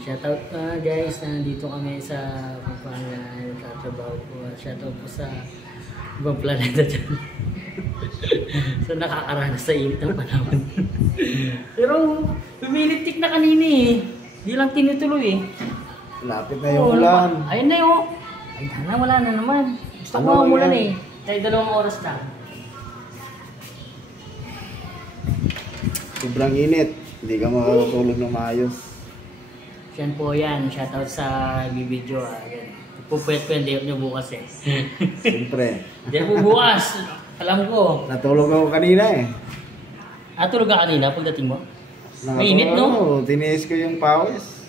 Shoutout guys, nandito kami sa Pampanga, nagtatrabaho po. Shoutout po sa ibang planeta dyan. So nakakaranas sa init ng panahon. Pero pumilitik na kanina eh. Di lang tinutuloy eh. Lapit na yung ulan. Ayun na yun. Ay na, wala na naman. Gusto ko umulan eh. Kahit 2 oras lang. Sobrang init. Hindi ka makakatulog ng maayos. Yan po yan. Shoutout sa bibidyo. Pupwet-pwede nyo bukas eh. Siyempre. Hindi po bukas. Alam ko. Natulog ako kanina eh. Tulog ka kanina pagdating mo? Mainit no? Tiniis ko yung pawis.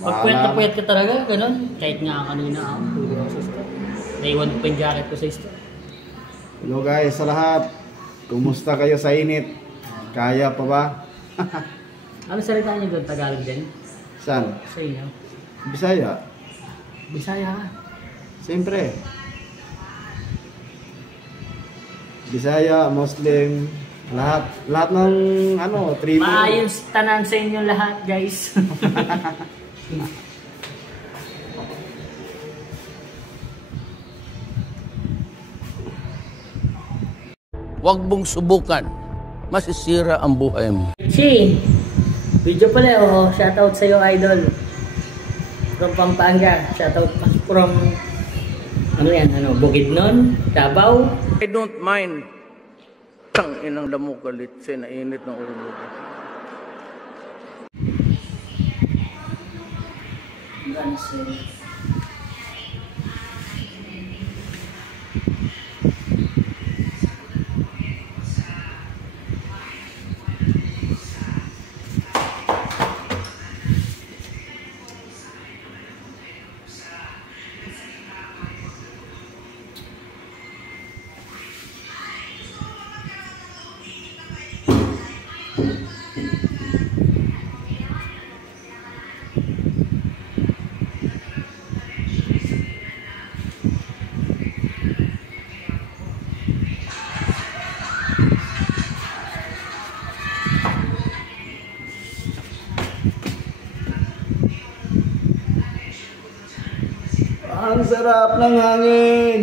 Pagpwet na pwet ka talaga, ganun. Kahit nga kanina ako, tulog ako sa store. Naiwan ko pa yung jacket ko sa store. Hello guys sa lahat. Kumusta kayo sa init? Kaya pa ba? Ano salita niyo doon? Tagalog din? Saan? Sa inyo? Bisaya. Bisaya ka? Siyempre. Bisaya, Muslim, lahat ng tribo. Maayos tanan sa inyo lahat, guys. Huwag mong subukan. Masisira ang buhay mo. Si, video pala oh. Shoutout sa iyo, idol. From Pampanga. Shoutout from Bukidnon, Davao. I don't mind. Tang inang lamok galit sa nainit ng ulo. Ang sarap ng hangin.